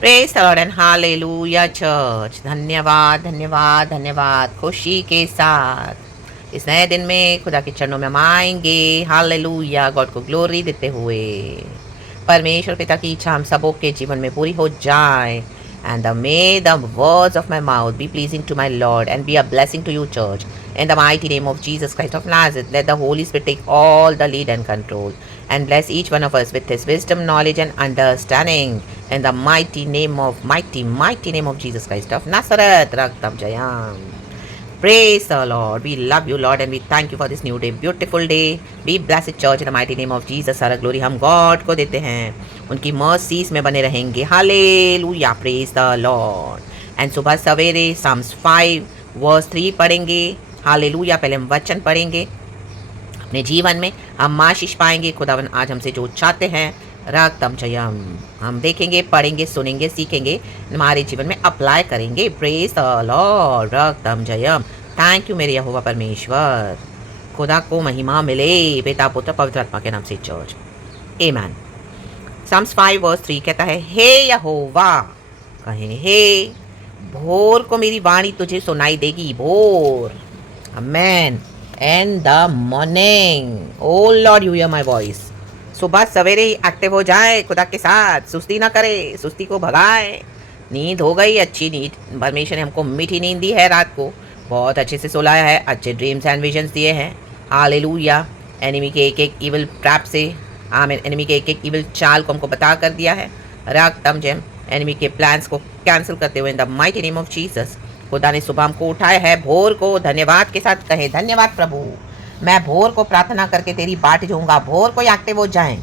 Praise the Lord and hallelujah church. धन्यवाद धन्यवाद धन्यवाद। खुशी के साथ इस नए दिन में खुदा के चरणों में हम आएंगे। हालेलुया, गॉड को ग्लोरी देते हुए। परमेश्वर पिता की इच्छा हम सबों के जीवन में पूरी हो जाए। And may the words of my mouth be pleasing to my Lord and be a blessing to you, church. In the mighty name of Jesus Christ of Nazareth, let the Holy Spirit take all the lead and control and bless each one of us with his wisdom, knowledge, and understanding. In the mighty name of Jesus Christ of Nazareth, Raktam Jayam. Praise the Lord. We love you, Lord, and we thank you for this new day, beautiful day. Be blessed, church, in the mighty name of Jesus. सारा glory हम God को देते हैं। उनकी mercies में बने रहेंगे। Hallelujah, praise the Lord. And सुबह सवेरे साम्स 5 वर्स 3 पढ़ेंगे। हालेलुया, पहले हम वचन पढ़ेंगे। अपने जीवन में हम आशीष पाएंगे। खुदावन आज हमसे जो चाहते हैं, रक्तम जयम, हम देखेंगे, पढ़ेंगे, सुनेंगे, सीखेंगे, हमारे जीवन में अप्लाई करेंगे। प्रेज द लॉर्ड, रक्तम जयम। थैंक यू मेरे यहोवा परमेश्वर। खुदा को महिमा मिले, पिता पुत्र पवित्र आत्मा के नाम से चर्च। आमीन। साम्स 5 वर्स 3 कहता है, हे यहोवा, कहें हे, भोर को मेरी वाणी तुझे सुनाई देगी। भोर, amen. And the morning, O Lord you hear my voice. सुबह सवेरे ही एक्टिव हो जाए खुदा के साथ, सुस्ती ना करे, सुस्ती को भगाए। नींद हो गई अच्छी नींद, परमेश्वर ने हमको मीठी नींद दी है, रात को बहुत अच्छे से सुलाया है, अच्छे ड्रीम्स एंड विजन्स दिए हैं। हालेलुया। एनिमी के एक एक इविल ट्रैप से, आमीन, एनिमी के एक एक इविल चाल को हमको बता कर दिया है। रक्तम जयम, एनिमी के प्लान्स को कैंसिल करते हुए इन the mighty name of Jesus खुदा ने सुबह हमको उठाया है। भोर को धन्यवाद के साथ कहे, धन्यवाद प्रभु, मैं भोर को प्रार्थना करके तेरी बाट जोऊंगा। भोर को एक्टिव हो जाएं।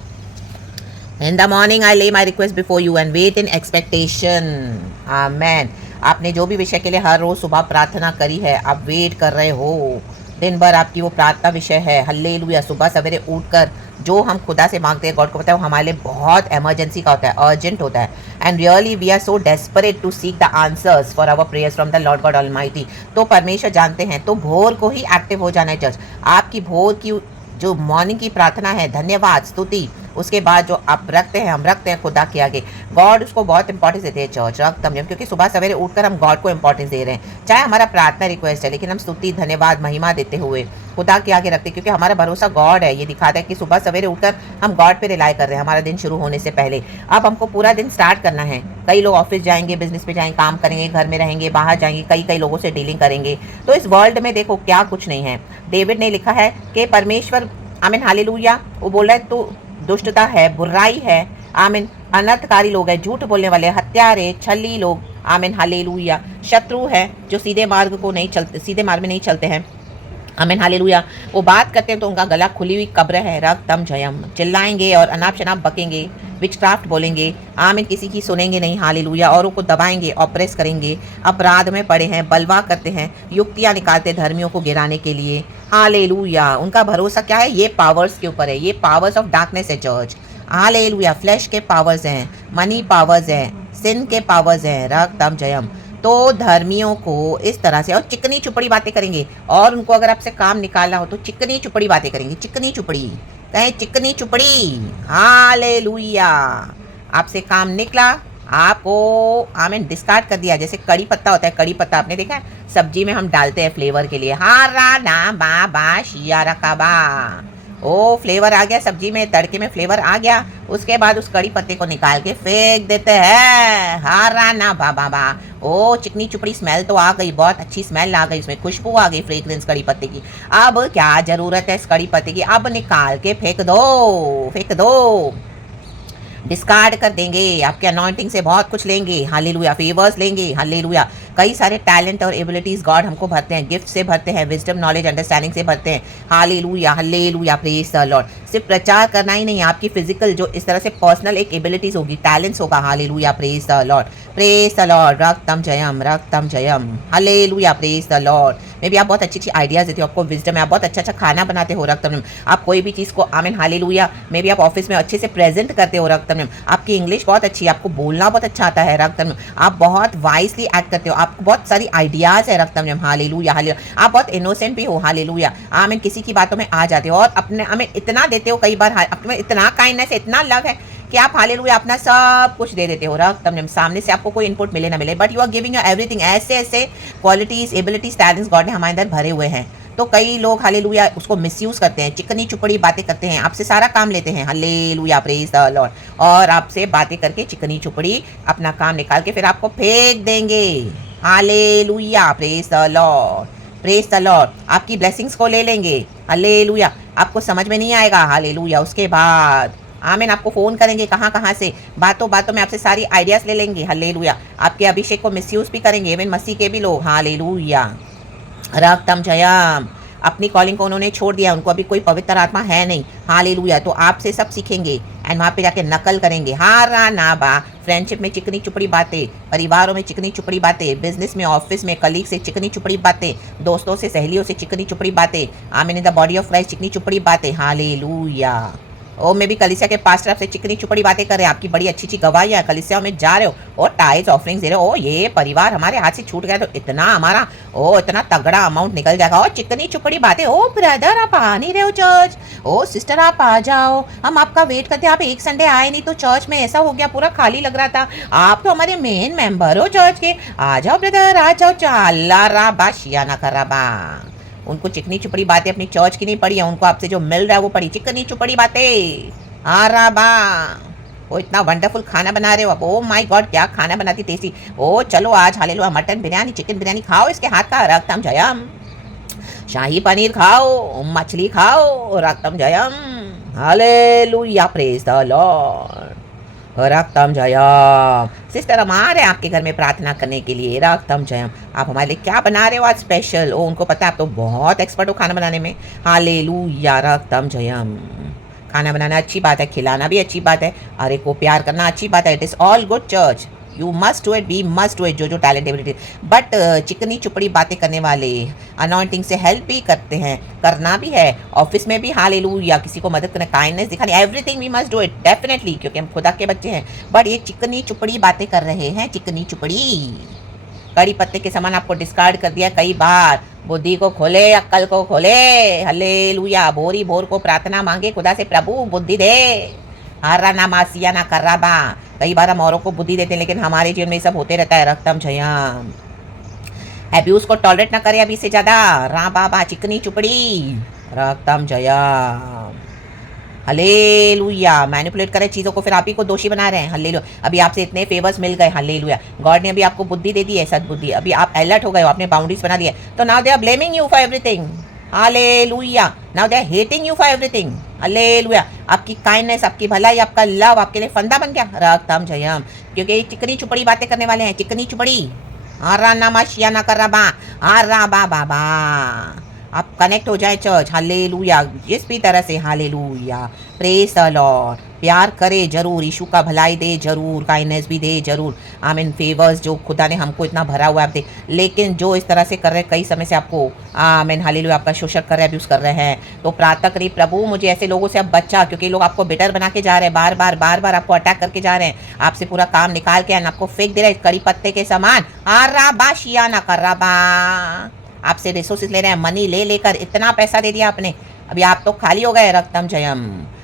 In the morning I lay my request before you and wait in expectation. Amen. आपने जो भी विषय के लिए हर रोज सुबह प्रार्थना करी है, आप वेट कर रहे हो, दिन भर आपकी वो प्रार्थना विषय है। हल्लेलुया। सुबह सवेरे उठकर जो हम खुदा से मांगते हैं, गॉड को पता है, वो हमारे लिए बहुत इमरजेंसी का होता है, अर्जेंट होता है। And really we are so desperate to seek the answers for our prayers from the Lord God almighty. तो परमेश्वर जानते हैं, तो भोर को ही एक्टिव हो जाना है चर्च। आपकी भोर की जो मॉर्निंग की प्रार्थना है, धन्यवाद, स्तुति, उसके बाद जो आप रखते हैं, हम रखते हैं खुदा के आगे, गॉड उसको बहुत इंपॉर्टेंस देते हैं चर्च। रखतम, क्योंकि सुबह सवेरे उठकर हम गॉड को इंपॉर्टेंस दे रहे हैं, चाहे हमारा प्रार्थना रिक्वेस्ट है, लेकिन हम स्तुति, धन्यवाद, महिमा देते हुए खुदा के आगे रखते हैं, क्योंकि हमारा भरोसा गॉड है। ये दिखाता है कि सुबह सवेरे उठकर हम गॉड पे रिलाई कर रहे हैं हमारा दिन शुरू होने से पहले। अब हमको पूरा दिन स्टार्ट करना है। कई लोग ऑफिस जाएंगे, बिजनेस पे जाएंगे, काम करेंगे, घर में रहेंगे, बाहर जाएंगे, कई लोगों से डीलिंग करेंगे। तो इस वर्ल्ड में देखो क्या कुछ नहीं है। डेविड ने लिखा है कि परमेश्वर, आमीन, हालेलुया, वो बोल रहा है तो दुष्टता है, बुराई है, आमीन, अनर्थकारी लोग हैं, झूठ बोलने वाले, हत्यारे, छली लोग, आमीन, हालेलुया, शत्रु है जो सीधे मार्ग में नहीं चलते हैं, आमीन, हालेलुया। वो बात करते हैं तो उनका गला खुली हुई कब्र है। रक्तम जयम, चिल्लाएंगे और अनाप शनाप बकेंगे, विचक्राफ्ट बोलेंगे, आमीन, किसी की सुनेंगे नहीं, हालेलुया, औरों को दबाएंगे, ऑप्रेस करेंगे, अपराध में पड़े हैं, बलवा करते हैं, युक्तियां निकालते धर्मियों को गिराने के लिए। हालेलुया। उनका भरोसा क्या है? ये पावर्स के ऊपर है, ये पावर्स ऑफ डार्कनेस है चर्च। हालेलुया। फ्लैश के पावर्स हैं, मनी पावर्स हैं, सिन के पावर्स हैं। रक्तम जयम। तो धर्मियों को इस तरह से और चिकनी चुपड़ी बातें करेंगे, और उनको अगर आपसे काम निकालना हो तो चिकनी चुपड़ी बातें करेंगे। चिकनी चुपड़ी, कहें चिकनी चुपड़ी। हालेलुया। आपसे काम निकला, आपको, आमीन, डिस्कार्ड कर दिया। जैसे कड़ी पत्ता होता है, कड़ी पत्ता आपने देखा है, सब्जी में हम डालते हैं फ्लेवर के लिए। हारा ना बा बा शिया रकाबा, ओ फ्लेवर आ गया सब्जी में, तड़के में फ्लेवर आ गया, उसके बाद उस कड़ी पत्ते को निकाल के फेंक देते हैं। हारा ना बा बा बा, ओ चिकनी चुपड़ी स्मेल तो आ गई, बहुत अच्छी स्मेल आ गई, उसमें खुशबू आ गई, फ्रेग्रेंस कड़ी पत्ते की। अब क्या जरूरत है इस कड़ी पत्ते की? अब निकाल के फेंक दो, डिस्कार्ड कर देंगे। आपके अनॉइंटिंग से बहुत कुछ लेंगे, हालेलुया, फेवर्स लेंगे, हालेलुया। कई सारे टैलेंट और एबिलिटीज गॉड हमको भरते हैं, गिफ्ट से भरते हैं, विजडम, नॉलेज, अंडरस्टैंडिंग से भरते हैं। Hallelujah, hallelujah, praise the Lord. सिर्फ प्रचार करना ही नहीं, आपकी फिजिकल जो इस तरह से पर्सनल एक एबिलिटीज होगी, टैलेंट्स होगा। Hallelujah, praise the lord, praise the lord. रक्तम जयम, रक्तम जयम, हालेलुया, प्रेज द लॉर्ड। मे भी आप बहुत अच्छी आइडियाज देते हो, आपको विजडम है, आप बहुत अच्छा खाना बनाते हो। रक्तम, आप कोई भी चीज़ को, आमीन, हालेलुया, मे भी आप ऑफिस में अच्छे से प्रेजेंट करते हो। रक्तम, आपकी इंग्लिश बहुत अच्छी है, आपको बोलना बहुत अच्छा आता है। रक्तम, आप बहुत वाइसली एक्ट करते हो, आपको बहुत सारी आइडियाज है। रक्तम, हालेलुया, हालेलुया। आप बहुत इनोसेंट भी हो, हालेलुया, आमीन, किसी की बातों में आ जाते हो और अपने हमें इतना देते हो। कई बार आप में इतना काइंडनेस है, इतना लव है कि आप हालेलुया अपना सब कुछ दे देते हो। रक्तम सामने से आपको कोई इनपुट मिले ना मिले, but you are giving your everything. ऐसे ऐसे क्वालिटीज, एबिलिटीज, टैलेंट्स गॉड ने हमारे अंदर भरे हुए हैं। तो कई लोग हालेलुया उसको मिसयूज करते हैं, चिकनी चुपड़ी बातें करते हैं, आपसे सारा काम लेते हैं। Hallelujah, praise the Lord. और आपसे बातें करके चिकनी चुपड़ी अपना काम निकाल के फिर आपको फेंक देंगे। Hallelujah, praise the lord, praise the Lord. आपकी ब्लेसिंग्स को ले लेंगे। हालेलुया, आपको समझ में नहीं आएगा। हालेलुया, उसके बाद आमीन आपको फ़ोन करेंगे कहाँ कहाँ से, बातों बातों में आपसे सारी आइडियाज़ ले लेंगे। हालेलुया, आपके अभिषेक को मिसयूज़ भी करेंगे, इवन मसीह के भी लोग। हालेलुया, रक्तम जयम। अपनी कॉलिंग को उन्होंने छोड़ दिया, उनको अभी कोई पवित्र आत्मा है नहीं। हालेलुया, तो आपसे सब सीखेंगे एंड वहाँ पे जाके नकल करेंगे। हारा ना बा, फ्रेंडशिप में चिकनी चुपड़ी बातें, परिवारों में चिकनी चुपड़ी बातें, बिजनेस में, ऑफिस में, कलीग से चिकनी चुपड़ी बातें, दोस्तों से, सहेलियों से चिकनी चुपड़ी बातें, आमीन in the body of Christ चिकनी चुपड़ी बातें। हालेलुया। ओ मैं भी कलिसिया के पास्टर आपसे चिकनी चुपड़ी बातें कर रहे हैं, आपकी बड़ी अच्छी अच्छी गवाहियाँ, कलिसिया में जा रहे हो और टाइल्स ऑफरिंग्स दे रहे हो। ओ ये परिवार हमारे हाथ से छूट गया तो इतना हमारा इतना तगड़ा अमाउंट निकल जाएगा। और चिकनी चुपड़ी बातें, ओ ब्रदर आप आ नहीं रहे हो चर्च, ओ सिस्टर आप आ जाओ, हम आपका वेट करते हैं, आप एक संडे आए नहीं तो चर्च में ऐसा हो गया, पूरा खाली लग रहा था, आप तो हमारे मेन मेंबर हो चर्च के, आ जाओ ब्रदर आ जाओ। चाला रा बा शिया ना करा बा। उनको चिकनी चुपड़ी बातें अपनी चर्च की नहीं पड़ी है, उनको आपसे जो मिल रहा है वो पड़ी चिकनी चुपड़ी बातें। हाँ बा, वो इतना वंडरफुल खाना बना रहे हो आप, ओ माय गॉड क्या खाना बनाती टेस्टी। ओ चलो आज hallelujah mutton biryani, chicken biryani खाओ, इसके हाथ का रक्तम जयम। शाही पनीर खाओ, मछली खाओ, रक्तम जयम। हालेलुया, प्रेज द लॉर्ड, रक्तम जयम। सिस्टर हम आ रहे हैं आपके घर में प्रार्थना करने के लिए। रक्तम जयम, आप हमारे लिए क्या बना रहे हो आज स्पेशल? ओ उनको पता है आप तो बहुत एक्सपर्ट हो खाना बनाने में। हालेलुया, रक्तम जयम। खाना बनाना अच्छी बात है, खिलाना भी अच्छी बात है, अरे को प्यार करना अच्छी बात है। It is all good church, you must do it, we must do it, जो जो टैलेंट एबिलिटी। बट चिकनी चुपड़ी बातें करने वाले अनॉइंटिंग से हेल्प भी करते हैं, करना भी है, ऑफिस में भी हालेलुया किसी को मदद करना, काइंडनेस दिखानी, everything we must do it definitely, क्योंकि हम खुदा के बच्चे हैं। बट ये चिकनी चुपड़ी बातें कर रहे हैं, चिकनी चुपड़ी। कड़ी पत्ते के समान आपको डिस्कार्ड कर दिया कई बार। बुद्धि को खोले, अक्ल को खोले। हालेलुया, भोरी भोर को प्रार्थना मांगे खुदा से, प्रभु बुद्धि दे। हारा ना मासिया ना कर्रा बा। कई बार हम औरों को बुद्धि देते हैं लेकिन हमारे जीवन में ये सब होते रहता है। रक्तम जयम। एब्यूज को टॉलरेट ना करे अभी से ज़्यादा। रा बाबा चिकनी चुपड़ी, रक्तम जयम। हालेलुया, मैनिपुलेट करे चीज़ों को, फिर आप ही को दोषी बना रहे हैं। हालेलुया, अभी आपसे इतने फेवर्स मिल गए। हालेलुया, गॉड ने अभी आपको बुद्धि दे दी है, सद्बुद्धि, अभी आप अलर्ट हो गए हो, आपने बाउंड्रीज बना दी है, तो now they are blaming you for everything. Hallelujah, now they are hating you for everything. Hallelujah, आपकी काइंडनेस, आपकी भलाई, आपका लव आपके लिए फंदा बन गया। रक्तम जयम, क्योंकि ये चिकनी चुपड़ी बातें करने वाले हैं, चिकनी चुपड़ी। आरा नामा शिया ना कर बा, आरा बा बाबा। आप कनेक्ट हो जाए चर्च। हालेलुया, जिस भी तरह से। Hallelujah, praise the Lord. प्यार करे जरूर, यीशु का भलाई दे जरूर, काइंडनेस भी दे जरूर। आमीन, फेवर्स जो खुदा ने हमको इतना भरा हुआ है आप दे, लेकिन जो इस तरह से कर रहे हैं कई समय से आपको, आमीन हालेलुया, आपका शोषण कर रहे हैं, अब्यूज़ कर रहे हैं, तो प्रार्थना करिए, प्रभु मुझे ऐसे लोगों से अब बच्चा, क्योंकि लोग आपको बिटर बना के जा रहे हैं, बार बार आपको अटैक करके जा रहे हैं, आपसे पूरा काम निकाल के आपको फेंक दे रहे हैं कड़ी पत्ते के समान। आरा बा शिया ना कर बा, आपसे रिसोर्सेज ले रहे हैं, मनी ले लेकर इतना पैसा दे दिया आपने, अभी आप तो खाली हो गए। रक्तम जयम,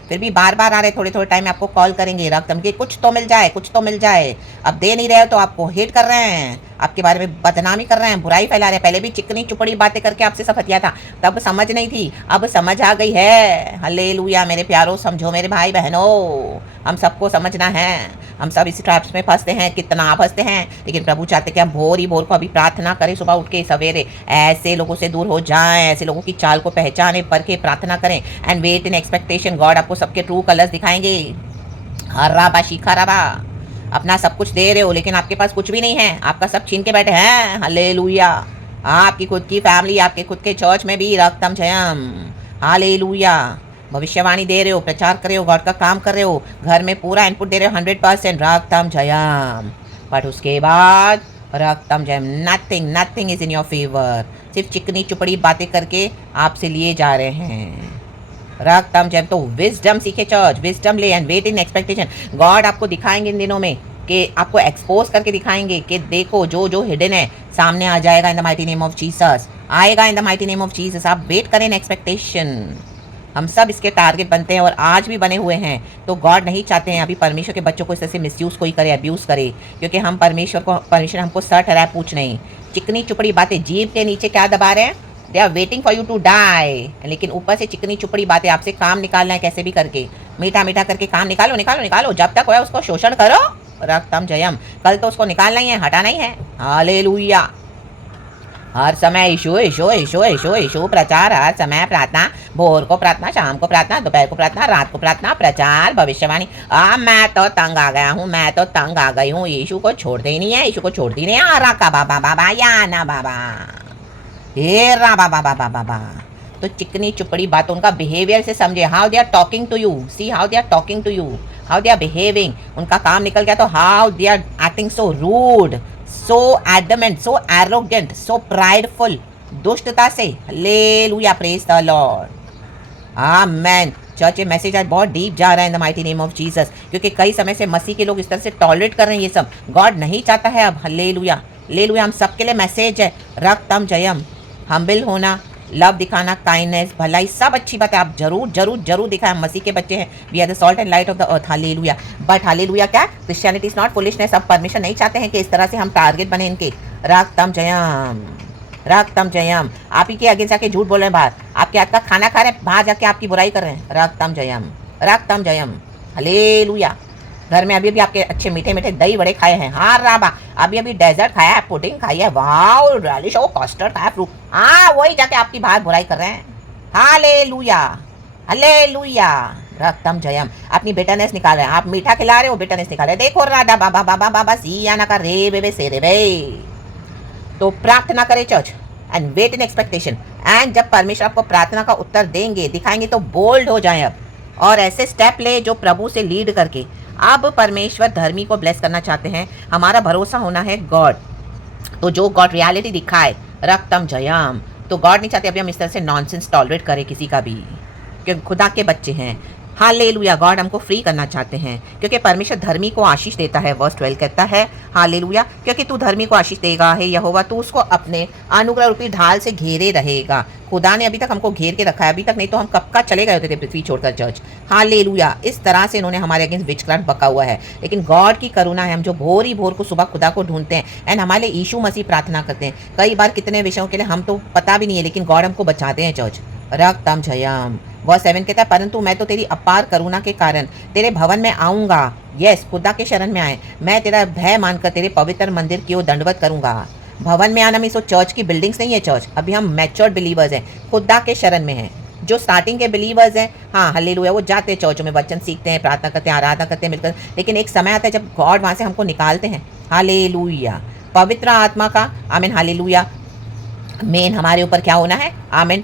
फिर भी बार आ रहे, थोड़े थोड़े टाइम में आपको कॉल करेंगे। रक्तम के कुछ तो मिल जाए, कुछ तो मिल जाए। अब दे नहीं रहे हो तो आपको हेट कर रहे हैं, आपके बारे में बदनामी कर रहे हैं, बुराई फैला रहे हैं। पहले भी चिकनी चुपड़ी बातें करके आपसे सब हथिया था, तब समझ नहीं थी, अब समझ आ गई है। हालेलुया, मेरे प्यारों समझो, मेरे भाई बहनों, हम सबको समझना है। हम सब इसी ट्रैप्स में फंसते हैं, कितना फंसते हैं, लेकिन प्रभु चाहते कि हम भोर ही भोर को अभी प्रार्थना करें, सुबह उठ के सवेरे ऐसे लोगों से दूर हो जाएं, ऐसे लोगों की चाल को पहचाने, परखे, प्रार्थना करें and wait in expectation. God आपको सबके ट्रू कलर्स दिखाएंगे। हर्रा बा शीखा रबा, अपना सब कुछ दे रहे हो लेकिन आपके पास कुछ भी नहीं है, आपका सब छीन के बैठे हैं। हालेलुया, आपकी खुद की फैमिली, आपके खुद के चर्च में भी। रक्तम जयम, हालेलुया, भविष्यवाणी दे रहे हो, प्रचार कर रहे हो, गॉड का काम कर रहे हो, घर में पूरा इनपुट दे रहे हो 100%। रक्तम जयम, बट उसके बाद रक्तम जयम, nothing is in your favour. सिर्फ चिकनी चुपड़ी बातें करके आपसे लिए जा रहे हैं। रक्तम जयम, तो विजडम सीखे चर्च, विजडम ले and wait in expectation. God आपको दिखाएंगे इन दिनों में, कि आपको एक्सपोज करके दिखाएंगे कि देखो जो जो हिडन है सामने आ जाएगा in the mighty name of Jesus, आएगा in the mighty name of Jesus. आप वेट करें इन एक्सपेक्टेशन। हम सब इसके टारगेट बनते हैं और आज भी बने हुए हैं। तो गॉड नहीं चाहते हैं अभी परमेश्वर के बच्चों को इस तरह से मिसयूज़ कोई करे, अब्यूज़ करे, क्योंकि हम परमेश्वर हमको सर ठहराए पूछ नहीं। चिकनी चुपड़ी बातें जीभ के नीचे क्या दबा रहे हैं? They are waiting for you to die, लेकिन ऊपर से चिकनी चुपड़ी बातें आपसे काम निकालना है कैसे भी करके, मीठा मीठा करके काम निकालो निकालो निकालो। जब तक हो उसको शोषण करो, रक्तम जयम। कल तो उसको निकालना ही है, हटाना ही है। हालेलुया। हर समय यीशु यीशु यीशु यीशु यीशु प्रचार, हर समय प्रार्थना, भोर को प्रार्थना, शाम को प्रार्थना, दोपहर को प्रार्थना, रात को प्रार्थना, प्रचार, भविष्यवाणी। मैं तो तंग आ गया हूँ, मैं तो तंग आ गई हूँ। यीशु को छोड़ते ही नहीं है, यीशु को छोड़ती नहीं है। राका बाबा बाबा या ना बाबा, हे रा बाबा बाबा बाबा। तो चिकनी चुपड़ी बातों का बिहेवियर से समझे, how they are talking to you, see how they are talking to you, how they are behaving. उनका काम निकल गया तो how they are acting so rude, so adamant, so arrogant, so prideful, दुष्टता से। Hallelujah, praise the Lord, amen. Church ये message आज बहुत डीप जा रहा है in the mighty name of Jesus, क्योंकि कई समय से मसीह के लोग इस तरह से टॉलरेट कर रहे हैं ये सब। गॉड नहीं चाहता है अब। Hallelujah hallelujah. हम सबके लिए मैसेज है, रक्तम जयम। हम्बल होना, लव दिखाना, काइंडनेस, भलाई, सब अच्छी बात है। आप जरूर जरूर जरूर दिखाएं, हम मसीह के बच्चे हैं। We are the salt and light of the earth. Hallelujah. But hallelujah क्या, क्रिश्चियनिटी इज नॉट फुलिशनेस। अब परमिशन नहीं चाहते हैं कि इस तरह से हम टारगेट बने इनके। रक्तम जयम, रक्तम जयम। आप ही के आगे जाके झूठ बोल रहे हैं बाहर, आपके हाथ का खाना खा रहे हैं, बाहर जाके आपकी बुराई कर रहे हैं। रक्तम जयम, रक्तम जयम। हालेलुया। घर में अभी अभी आपके अच्छे मीठे मीठे दही बड़े खाए हैं। हाँ राबा, अभी अभी डेजर्ट खाया है, पुडिंग खाई है, वाओ रैलिश हो, कस्टर्ड खाया, फ्रूट। हाँ, वही जाके आपकी बाहर बुराई कर रहे हैं। Hallelujah hallelujah. रक्तम जयम। अपनी बिटरनेस निकाल रहे हैं, आप मीठा खिला रहे हो, बिटरनेस निकाल रहे हैं। देखो राधा बाबा बाबा बाबा सी आना का रे बेबे से रे बे। तो प्रार्थना करें church and wait in expectation. And जब परमेश्वर आपको प्रार्थना का उत्तर देंगे, दिखाएंगे, तो बोल्ड हो जाएं अब, और ऐसे स्टेप ले जो प्रभु से लीड करके। अब परमेश्वर धर्मी को ब्लेस करना चाहते हैं। हमारा भरोसा होना है गॉड। तो जो गॉड रियलिटी दिखाए, रक्तम जयम। तो गॉड नहीं चाहते अभी हम इस तरह से नॉनसेंस टॉलरेट करें किसी का भी, क्योंकि खुदा के बच्चे हैं। हालेलुया। गॉड हमको फ्री करना चाहते हैं, क्योंकि परमेश्वर धर्मी को आशीष देता है। वर्स 12 कहता है हालेलुया, क्योंकि तू धर्मी को आशीष देगा है यहोवा, तू उसको अपने अनुग्रह रूपी ढाल से घेरे रहेगा। खुदा ने अभी तक हमको घेर के रखा है, अभी तक नहीं तो हम कब का चले गए होते थे पृथ्वी छोड़कर चर्च। हालेलुया। इस तरह से इन्होंने हमारे अगेंस्ट विचक्रांत बका हुआ है, लेकिन गॉड की करुणा है। हम जो भोर ही भोर को सुबह खुदा को ढूंढते हैं एंड हमारे लिए यीशु मसीह प्रार्थना करते हैं। कई बार कितने विषयों के लिए हम तो पता भी नहीं है, लेकिन गॉड हमको बचाते हैं चर्च। रक्तम जयम। वर्स 7 कहता है, परंतु मैं तो तेरी अपार करुणा के कारण तेरे भवन में आऊँगा। यस, खुदा के शरण में आए। मैं तेरा भय मानकर तेरे पवित्र मंदिर की ओर दंडवत करूँगा। भवन में आना मीन्स वो चर्च की बिल्डिंग्स नहीं है चर्च। अभी हम मैच्योर्ड बिलीवर्स हैं, खुदा के शरण में हैं। जो स्टार्टिंग के बिलीवर्स हैं, हाँ हालेलुया, वो जाते हैं चर्चों में, वचन सीखते हैं, प्रार्थना करते हैं, आराधना करते हैं मिलकर। लेकिन एक समय आता है जब गॉड वहाँ से हमको निकालते हैं। हालेलुया। पवित्र आत्मा का आमीन हालेलुया मेन हमारे ऊपर क्या होना है? आमीन,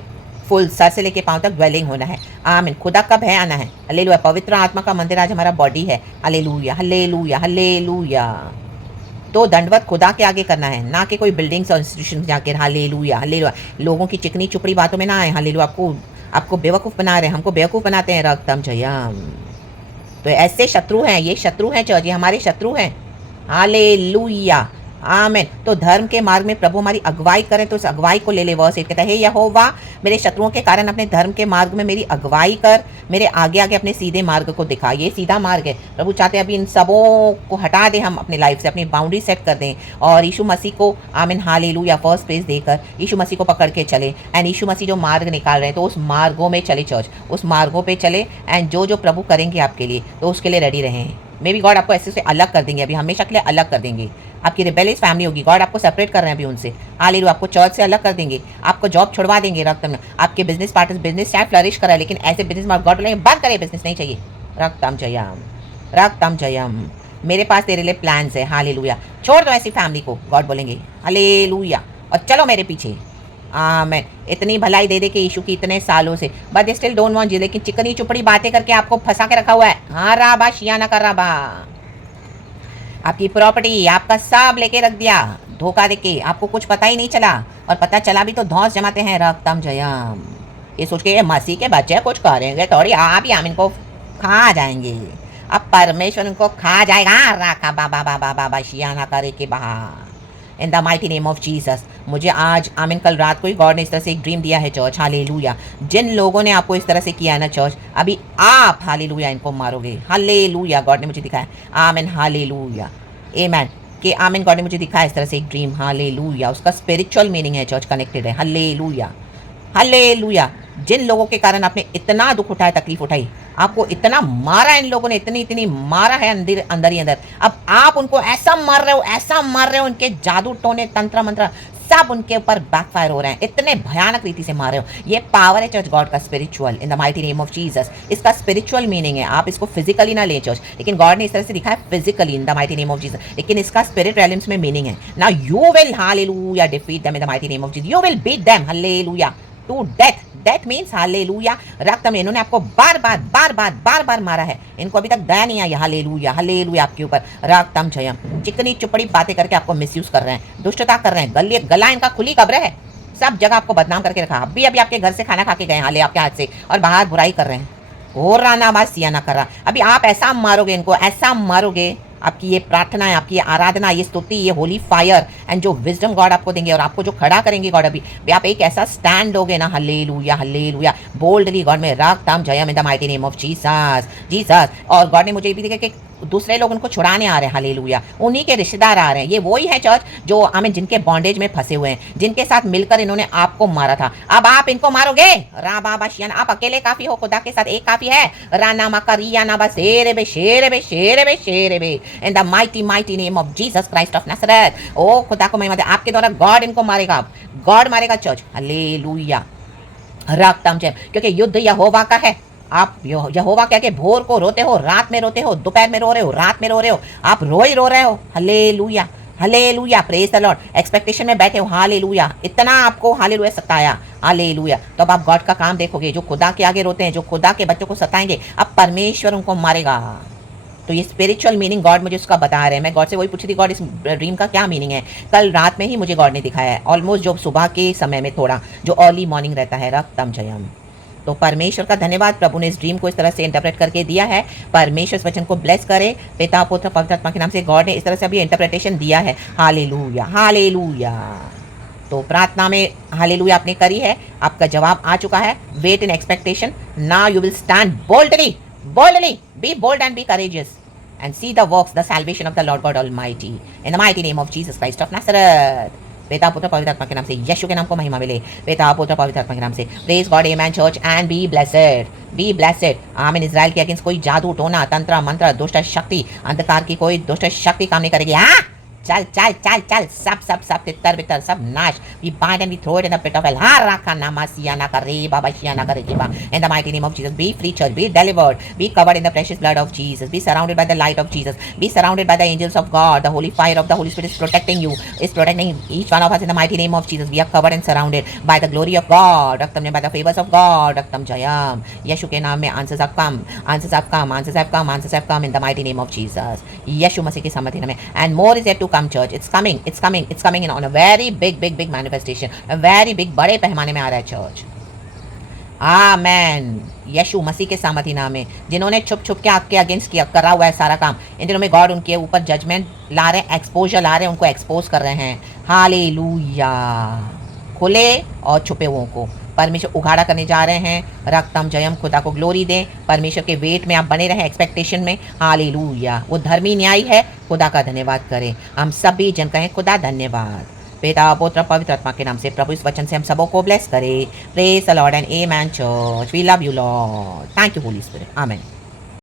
फुल सर से लेके पांव तक ड्वेलिंग होना है। आमीन। खुदा का भय आना है। हालेलुया। पवित्र आत्मा का मंदिर आज हमारा बॉडी है। Hallelujah hallelujah hallelujah. तो दंडवत खुदा के आगे करना है, ना कि कोई बिल्डिंग्स और इंस्टीट्यूशन जाके। Hallelujah hallelujah. लोगों की चिकनी चुपड़ी बातों में ना आए। हालेलुया। आपको बेवकूफ़ बना रहे हैं, हमको बेवकूफ़ बनाते हैं। रक्तम जयम। तो ऐसे शत्रु हैं, ये शत्रु हैं चर्च, ये हमारे शत्रु हैं। Hallelujah amen. तो धर्म के मार्ग में प्रभु हमारी अगुवाई करें, तो उस अगुवाई को ले ले। वर्स 8 कहता है, हे यहोवा मेरे शत्रुओं के कारण अपने धर्म के मार्ग में मेरी अगुवाई कर, मेरे आगे आगे अपने सीधे मार्ग को दिखा। ये सीधा मार्ग है। प्रभु चाहते हैं अभी इन सबों को हटा दें हम अपने लाइफ से, अपनी बाउंड्री सेट कर दें और यीशु मसीह को आमीन हालेलुया फर्स्ट प्लेस देकर यीशु मसीह को पकड़ के चले। एंड यीशु मसीह जो मार्ग निकाल रहे हैं, तो उस मार्गों में चले चर्च, उस मार्गों पे चले। एंड जो जो प्रभु करेंगे आपके लिए, तो उसके लिए रेडी रहें। मे बी गॉड आपको ऐसे से अलग कर देंगे, अभी हमेशा के लिए अलग कर देंगे। आपकी रिबेलियस फैमिली होगी, गॉड आपको सेपरेट कर रहे हैं अभी उनसे। हालेलुया। आपको चर्च से अलग कर देंगे, आपको जॉब छुड़वा देंगे। रक्तम। आपके बिजनेस पार्टनर बिजनेस चाहे फ्लरिश करा है, लेकिन ऐसे बिजनेस में गॉड बोलेंगे बंद करे, बिजनेस नहीं चाहिए। रक्तम जयम रक्तम जयम। मेरे पास तेरे लिए प्लान्स है। हालेलुया। छोड़ दो ऐसी फैमिली को, गॉड बोलेंगे हालेलुया, और चलो मेरे पीछे। आमेन। इतनी भलाई दे दे के यीशु की इतने सालों से, but they still don't want you. लेकिन चिकनी चुपड़ी बातें करके आपको फंसा के रखा हुआ है। हाँ राबा शियाना कर राबा। आपकी प्रॉपर्टी आपका सब लेके रख दिया धोखा देके, आपको कुछ पता ही नहीं चला, और पता चला भी तो धौंस जमाते हैं। रक्तम जयम। ये सोच के मसीह के बच्चे कुछ करेंगे थोड़ी, आप ही हम इनको खा जाएंगे। अब परमेश्वर इनको खा जाएगा। राखा बाबा बाबा बाबा शियाना करे के बाहर। इन the mighty name of Jesus. मुझे आज आमीन कल रात को ही गॉड ने इस तरह से एक ड्रीम दिया है चर्च, हालेलुया। जिन लोगों ने आपको इस तरह से किया है ना चर्च, अभी आप हालेलुया इनको मारोगे, हालेलुया। गॉड ने मुझे दिखाया, आमीन, हालेलुया, आमीन, कि आमीन। गॉड ने मुझे दिखाया इस तरह से एक ड्रीम, हालेलुया। उसका स्पिरिचुअल मीनिंग है चर्च, कनेक्टेड है, हालेलुया, हालेलुया। जिन लोगों के कारण आपने इतना दुख उठाया, तकलीफ उठाई, आपको इतना मारा इन लोगों ने, इतनी इतनी मारा है अंदर अंदर ही अंदर, अब आप उनको ऐसा मार रहे हो, ऐसा मार रहे हो, उनके जादू टोने तंत्र मंत्र सब उनके ऊपर बैकफायर हो रहे हैं, इतने भयानक रीति से मार रहे हो। ये पावर है चर्च गॉड का, spiritual, in the mighty name of Jesus. इसका स्पिरिचुअल मीनिंग है, आप इसको फिजिकली ना लें चर्च, लेकिन गॉड ने इस तरह से दिखाया physically in the mighty name of Jesus, लेकिन इसका स्पिरिट रेलम्स में मीनिंग है। Now you will hallelujah defeat them in the mighty name of Jesus, you will beat them hallelujah to death. Death means hallelujah, रक्त में इन्होंने आपको बार बार मारा है, इनको अभी तक दया नहीं आई, हालेलुया, हालेलुया आपके ऊपर रक्तम जयम। चिकनी चुपड़ी बातें करके आपको मिसयूज कर रहे हैं, दुष्टता कर रहे हैं, गला इनका खुली कब्र है, सब जगह आपको बदनाम करके रखा। अभी आपके घर से खाना खा के गए हाले आपके हाथ से, और बाहर बुराई कर रहे हैं, हो रहा ना आवाज सिया ना कर रहा। अभी आप ऐसा मारोगे इनको, ऐसा मारोगे, आपकी ये प्रार्थना है, आपकी ये आराधना, ये स्तुति, ये होली फायर एंड जो विजडम गॉड आपको देंगे और आपको जो खड़ा करेंगे गॉड, अभी आप एक ऐसा स्टैंड लोगे ना, हालेलुया, हालेलुया, बोल्डली गॉड में रक्तम जयम in the mighty name of Jesus, Jesus. और गॉड ने मुझे ये भी देखा कि दूसरे लोग उनको छुड़ाने आ रहे हैं, हालेलुया, उन्हीं के रिश्तेदार आ रहे हैं। ये वही है चर्च जो आमीन जिनके बॉन्डेज में फंसे हुए हैं, जिनके साथ मिलकर इन्होंने आपको मारा था, अब आप इनको मारोगे। राबाबाशियन, आप अकेले काफी हो, खुदा के साथ एक काफी है। राना मकरिया ना बस शेरे बे शेरे बे शेरे बे शेरे बे in the mighty mighty name of Jesus Christ of नासरत। ओ खुदा को महिमा दे, आपके द्वारा गॉड इनको मारेगा, गॉड मारेगा चर्च, हालेलुया, रक्तम जय। क्योंकि युद्ध यहोवा का है। आप यहोवा क्या के भोर को रोते हो, रात में रोते हो, दोपहर में रो रहे हो, रात में रो रहे हो, आप रो ही रो रहे हो, hallelujah, hallelujah, praise the Lord. Expectation में बैठे हो, हालेलुया, इतना आपको हालेलुया सताया, हालेलुया। तो अब आप गॉड का काम देखोगे, जो खुदा के आगे रोते हैं, जो खुदा के बच्चों को सताएंगे, अब परमेश्वर उनको मारेगा। तो ये स्पिरिचुअल मीनिंग गॉड मुझे उसका बता रहे हैं। मैं गॉड से वही पूछी थी, गॉड इस ड्रीम का क्या मीनिंग है। कल रात में ही मुझे गॉड ने दिखाया है, ऑलमोस्ट जो सुबह के समय में, थोड़ा जो अर्ली मॉर्निंग रहता है, रक्तम जयम। तो परमेश्वर का धन्यवाद, प्रभु ने इस ड्रीम को इस तरह से इंटरप्रेट करके दिया है। परमेश्वर इस वचन को ब्लेस करे, पिता पुत्र पवित्र आत्मा के नाम से गॉड ने इस तरह से अभी इंटरप्रिटेशन दिया है, हालेलुया, हालेलुया। तो प्रार्थना में हालेलुया आपने करी है, आपका जवाब आ चुका है। Wait in expectation, now you will stand boldly, boldly, be bold and be courageous and see the works, the salvation of the Lord God Almighty in the mighty name of Jesus Christ of Nazareth। पिता पुत्र पवित्र आत्मा के नाम से, यीशु के नाम को महिमा मिले, पिता पुत्र पवित्र आत्मा के नाम से। Praise God, amen church, and be blessed, be blessed. Amen. Israel के अगेंस्ट कोई जादू टोना तंत्र मंत्र दुष्ट शक्ति अंधकार की कोई दुष्ट शक्ति काम नहीं करेगी। हाँ, चल चल चल चल, सब सब सब तितर बितर सब नाश। We bind and we throw it in the pit of hell. Haraka namasiana kare baba shiana kare jiba. In the mighty name of Jesus, be free church, be delivered, be covered in the precious blood of Jesus, be surrounded by the light of Jesus, be surrounded by the angels of God. The holy fire of the Holy Spirit is protecting you, is protecting each one of us in the mighty name of Jesus. We are covered and surrounded by the glory of God. Raktam by the favors of God. Raktam jayam. Yeshu के नाम में answers have come, answers have come, answers have come, answers have come in the mighty name of Jesus. यीशु मसीह की सम्मति में, and more is yet to come. Church, it's coming, it's coming, it's coming in on a very big manifestation, a very big, बड़े पैमाने में आ रहा है church. आमेन। यीशु मसीह के सामर्थी नाम में, जिन्होंने छुप छुप के आपके अगेंस्ट किया करा हुआ है सारा काम, इन दिनों में गॉड उनके ऊपर जजमेंट ला रहे हैं, एक्सपोजर ला रहे हैं, उनको एक्सपोज कर रहे हैं, हालेलुया। खुले और छुपे हुओं को परमेश्वर उघाड़ा करने जा रहे हैं। रक्तम जयम, खुदा को ग्लोरी दें, परमेश्वर के वेट में आप बने रहें, एक्सपेक्टेशन में, हालेलुया। वो धर्मी न्याय है, खुदा का धन्यवाद करें। हम सभी जन कहें खुदा धन्यवाद। पिता पुत्र पवित्र आत्मा के नाम से प्रभु इस वचन से हम सबों को ब्लेस करे। Praise the Lord and amen church, we love you Lord, thank you Holy Spirit, amen.